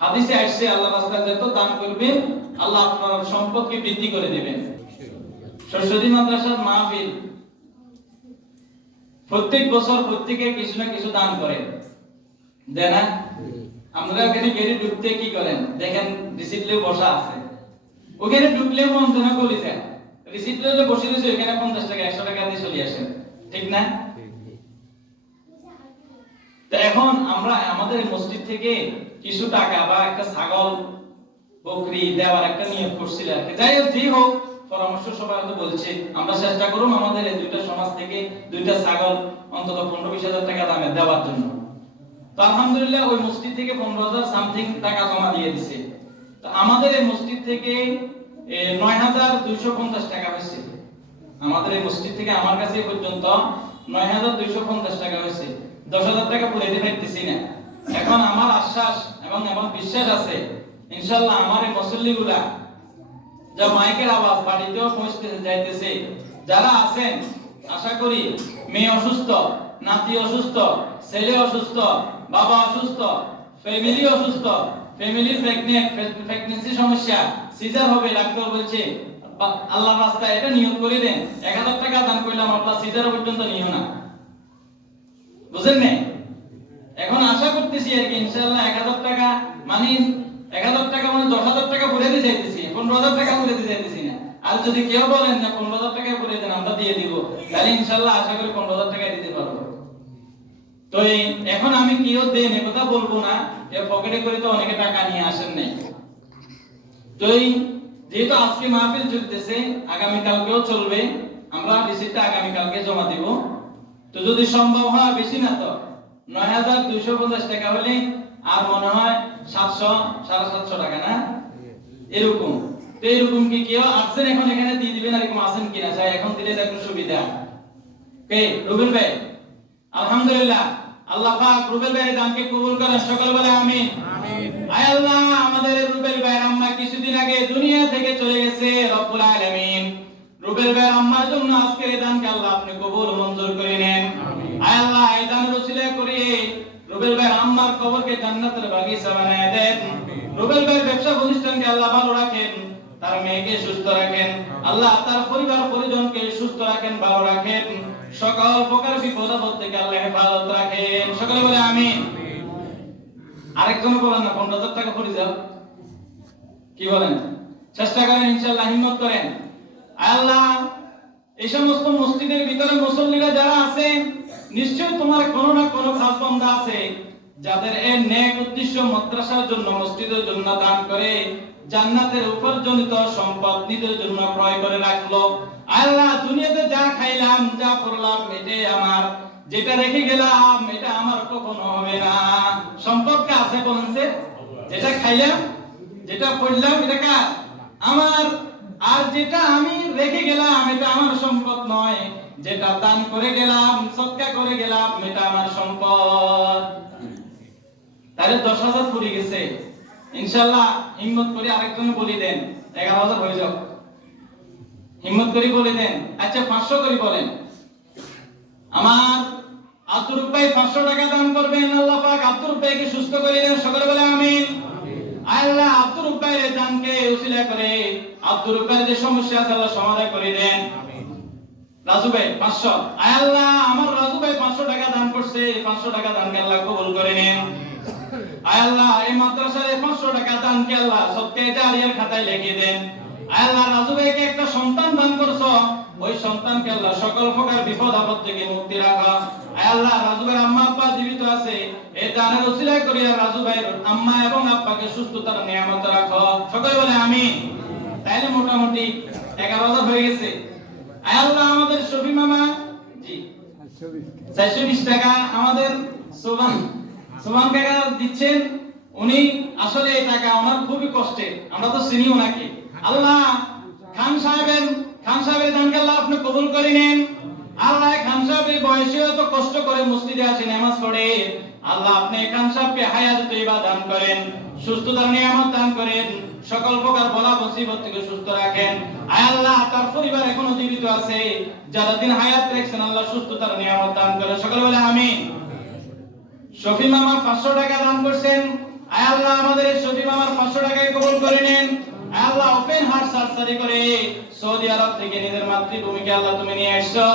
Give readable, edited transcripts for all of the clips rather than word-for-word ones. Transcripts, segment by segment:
হাদিসে আসছে আল্লাহ রাস্তায় যত দান করবেন আল্লাহ আপনার সম্পদকে বৃদ্ধি করে দিবেন। সরস্বতী মাদ্রাসার মাহফিল প্রত্যেক বছর প্রত্যেকে কিছু না কিছু দান করেন, দেন না? আমরা ওখানে গেলে ঢুকতে কি করেন দেখেন, রিসিপ্টে বসা আছে, ওখানে ঢুকলে মন্ত্রণা করে যায়, রিসিপ্টে বসে রয়েছে ওখানে 50 টাকা 100 টাকা দিয়ে চলে আসেন, ঠিক না? তো এখন আমরা আমাদের মসজিদ থেকে কিছু টাকা বা একটা ছাগল বকরি দেওয়ার একটা নিয়ত করছিল আর কি। যাই হোক, যেই হোক, পরামর্শ সবাই তো বলছে আমরা চেষ্টা করুন আমাদের এই দুইটা সমাজ থেকে দুইটা ছাগল অন্তত 15-20 হাজার টাকা দামে দেওয়ার জন্য। তো আলহামদুলিল্লাহ ওই মসজিদ থেকে 15,000 সামথিং টাকা জমা দিয়ে দিছে। তো আমাদের এই মসজিদ থেকে 9,250 টাকা হয়েছে। আমাদের এই মসজিদ থেকে আমার কাছে পর্যন্ত 9,250 টাকা হয়েছে। 10,000 টাকা পুরে দিতে পারতেছি না। এখন আমার আশ্বাস এবং এমন বিশ্বাস আছে ইনশাআল্লাহ আমার এই মুসল্লিগুলা যা মাইকের আওয়াজ বাড়িতেও পৌঁছতে যাইতেছে, যারা আছেন আশা করি মেয়ে অসুস্থ, নাতি অসুস্থ, ছেলে অসুস্থ, বাবা অসুস্থ, ফ্যামিলি অসুস্থ, ফ্যামিলির প্রেগন্যান্সি সমস্যা, সিজার হবে, ডাক্তার বলছে আল্লাহর রাস্তায় এটা নিয়ত করে দেন 1,000 টাকা দান করলাম আপনার সিজার পর্যন্ত নিও না, বুঝেন না? এখন আশা করতেছি আর কি ইনশাআল্লাহ 1,000 টাকা মানে 1,000 টাকা মানে 10,000 টাকা ভরে দিয়ে যাইতেছি, 15,000 টাকা ভরে দিয়ে যাইতেছি না। আর যদি কেউ বলেন যে 15,000 টাকা ভরে দেন আমরা দিয়ে দিব, তাহলে ইনশাআল্লাহ আশা করি 15,000 টাকা দিতে পারবো। তো এখন আমি কিও দেন এ কথা বলবো না, এ পকেটে করে তো অনেকে টাকা নিয়ে আসেন নাই। তো যেহেতু আজকে মাহফিল চলতেছে, আগামী কালকেও চলবে, আমরা রিসিপ্টটা আগামী কালকে জমা দিব। তো যদি সম্ভব হয়, বেশি না তো 9,250 টাকা হলে আর মনে হয় 700 750 টাকা না এরকম। তো এরকম কি কেউ আসছেন এখন এখানে দিয়ে দিবেন, এরকম আছেন কিনা চাই এখন দিলে তো একটু সুবিধা। কে রুবেল ভাই? আলহামদুলিল্লাহ, আল্লাহ পাক রুবেল ভাইয়ের দানকে কবুল করেন, সকলে বলে আমিন। আমিন। আয় আল্লাহ, আমাদের রুবেল ভাইয়ের আম্মা কিছুদিন আগে দুনিয়া থেকে চলে গেছে, রব্বুল আলামিন রুবেল ভাইয়ের আম্মার জন্য আজকের এই দানকে আল্লাহ আপনি কবুল মঞ্জুর করে নেন। আয় আল্লাহ, এই দানের ওসিলা করে রুবেল ভাইয়ের আম্মার কবরকে জান্নাতের বাগিচা বানায় দেন। রুবেল ভাইয়ের ব্যবসা প্রতিষ্ঠানকে আল্লাহ ভালো রাখেন, তার মেয়েকে সুস্থ রাখেন, আল্লাহ তার পরিবার পরিজনকে সুস্থ রাখেন, ভালো রাখেন, সকল প্রকার বিপদ আপদ থেকে আল্লাহ হেফাজত রাখেন, সকলে বলে আমিন। আরেকজন বলেন না 15,000 টাকা পড়ে যাও, কি বলেন? চেষ্টা করেন ইনশাআল্লাহ, হিম্মত করেন। আল্লাহ, এই সমস্ত মসজিদের ভিতরে মুসল্লিরা যারা আছেন, নিশ্চয় তোমার কোনো না কোনো খাস বান্দা আছে যাদের এই নেক উদ্দেশ্য মাদ্রাসার জন্য মসজিদের জন্য দান করে জান্নাতের উপার্জনিত সম্পদ নিজের জন্য ক্রয় করে রাখলো। আল্লাহ, দুনিয়াতে যা খাইলাম যা পড়লাম এটাই আমার, যেটা রেখে গেলাম এটা আমার কখনো হবে না। সম্পদকে আছে বলছে, যেটা খাইলাম যেটা পড়লাম এটা কার? আমার। আর যেটা আমি রেখে গেলাম এটা আমার সম্পদ নয়, যেটা দান করে গেলাম সদকা করে গেলাম এটা আমার সম্পদ। তাহলে 10,000 পড়ে গেছে, ইনশাআল্লাহ হিম্মত করে আরেকজন বলি দেন 11,000 হয়ে যাক, হিম্মত করে বলে দেন। আচ্ছা 500 করে বলেন। আমার আব্দুর ভাই 500 টাকা দান করবেন, আল্লাহ পাক আব্দুর ভাইকে সুস্থ করে দেন, সকলে বলে আমিন। আল্লাহ আব্দুর ভাইয়ের দানকে উসিলা করে আব্দুর ভাইয়ের যে সমস্যা আছে আল্লাহ সমাধান করে দেন। রাজু ভাই 500, আল্লাহ আমার রাজু ভাই 500 টাকা দান করছে, 500 টাকা দানকে আল্লাহ কবুল করে নেন। আল্লাহ এই মাদ্রাসার 500 টাকা দানকে আল্লাহ সদকায়ে জারিয়ার খাতায় লিখে দেন। আল্লাহ রাজু ভাইকে একটা সন্তান দান করছো, ওই সন্তানকে আল্লাহ সকল প্রকার বিপদ আপদ থেকে মুক্তি রাখো। আল্লাহ রাজু ভাইয়ের আম্মা আব্বা জীবিত আছে, এই দানের ওসিলা করিয়া রাজু ভাইয়ের আম্মা এবং আব্বাকে সুস্থতার নিয়ামত রাখো, সকলে বলে আমিন। তাইলে মোটামুটি 11,000 হয়ে গেছে। আল্লাহ আমাদের শফি মামা জি 420 টাকা আমাদের সোমান কাকা দিচ্ছেন, উনি আসলে এই টাকা ওনার খুবই কষ্টে, আমরা তো চিনি ওনাকে। আল্লাহ খান সাহেবের দানকে আল্লাহ আপনি কবুল করে নেন। আল্লাহ খান সাহেবের বয়সেও তো কষ্ট করে মসজিদে আসে নামাজ পড়ে, আল্লাহ আপনি খান সাহেবকে হায়াত তৈবা দান করেন, সুস্থতার নিয়ামত দান করেন, সকল প্রকার বলা মুসিবত থেকে সুস্থ রাখেন। আল্লাহ তার পরিবার এখনো জীবিত আছে, যারা দিন হায়াত রেখেছেন আল্লাহ সুস্থতার নিয়ামত দান করেন, সকলে বলে আমিন। শফি মামা 500 টাকা দান করছেন, আয় আল্লাহ আমাদের এই শফিক আমার 500 টাকায় কবুল করে নেন। আয় আল্লাহ ওপেন হার্ট সার্জারি করে সৌদি আরব থেকে নিজের মাতৃভূমিকে আল্লাহ তুমি নিয়ে আসছো।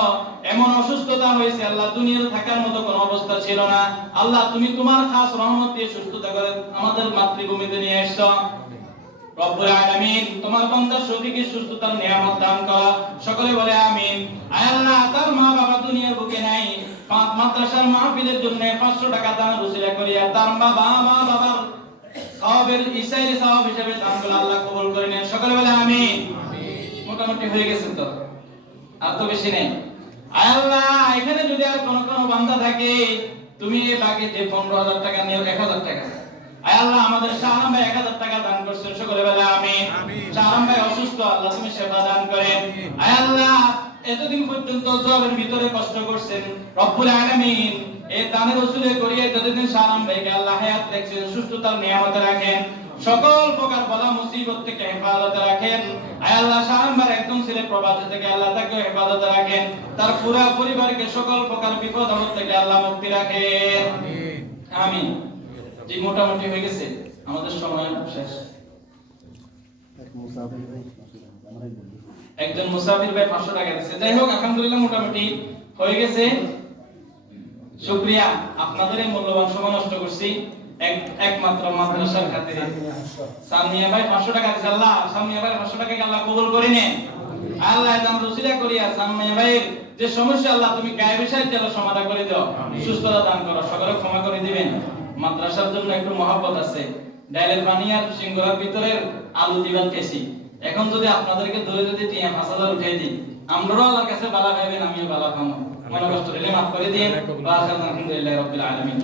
এমন অসুস্থতা হয়েছে আল্লাহ দুনিয়াতে থাকার মতো কোনো অবস্থা ছিল না। আল্লাহ তুমি তোমার খাস রহমত দিয়ে সুস্থতা করে আমাদের মাতৃভূমিতে নিয়ে আসছো। রব্বুল আলামিন তোমার বান্দা শফিকের সুস্থতার নিয়ামত দান করো, সকলে বলে আমিন। আয় আল্লাহ তার মা বাবা দুনিয়ার বুকে নাই, মাদ্রাসার মাহফিলের জন্য 500 টাকা দান রুসিলা করিয়া তার বাবা মা বাবার সওয়াবের ইসাইরে সওয়াব হিসেবে দানগুলো আল্লাহ কবুল করে নেন, সকলে বলে আমিন। মোটামুটি হয়ে গেছে তো, আর তো বেশি নেই। আয় আল্লাহ এখানে যদি আর কোন বান্দা থাকে তুমি এই বাকি যে 15,000 টাকা নিয়ে 1,000 টাকা, আয় আল্লাহ আমাদের শাহরাম ভাই 1000 টাকা দান করছেন, সকলে বলে আমিন। শাহরাম ভাই অসুস্থ, আল্লাহ তুমি সেবা দান করেন। আয় আল্লাহ এতদিন পর্যন্ত জ্বরের ভিতরে কষ্ট করছেন, রব্বুল আলামিন এই দানের ওসিলে করিয়ে যতদিন শাহরাম ভাইকে আল্লাহ হায়াত রাখছেন, সুস্থতার নিয়ামতে রাখেন, সকল প্রকার বালা মুসিবত থেকে হেফাজতে রাখেন। আয় আল্লাহ শাহরাম ভাই একদম ছেলে প্রবাসী থেকে আল্লাহ তাকে হেফাজতে রাখেন, তার পুরো পরিবারকে সকল প্রকার বিপদ আপদ থেকে আল্লাহ মুক্তি রাখেন, আমিন। জি মোটামুটি হয়ে গেছে, আমাদের সময় শেষ। একজন মুসাফির ভাই 500 টাকা দিয়েছে। যাই হোক আলহামদুলিল্লাহ মোটামুটি হয়ে গেছে। শুকরিয়া, আপনাদের এই মূল্যবান সময় নষ্ট করছি একমাত্র মাদ্রাসার খাতিরে। সামিয়া ভাই 500 টাকা দিয়েছে, আল্লাহ সামিয়া ভাই 500 টাকাকে আল্লাহ কবুল করে নেন। আল্লাহ দান রসিলা করিয়া সামিয়া ভাইয়ের যে সমস্যা আল্লাহ তুমি গায়েবী সাহায্যে আল্লাহ সমাধান করে দাও, সুস্থতা দান করো, সকলে ক্ষমা করে দিবেন। মাদ্রাসার জন্য একটু মহব্বত আছে, ডাইলের পানি আর সিঙ্গুরার ভিতরে আলু দিবার কেসি। এখন যদি আপনাদেরকে ধরে যদি 5,000 উঠাই দিই, আমরাও আল্লাহর কাছে বালা পাইবেন, আমিও বালা পাবো। মনে কষ্ট হলে মাফ করে দিন। আলহামদুলিল্লাহ রাব্বিল আলামিন।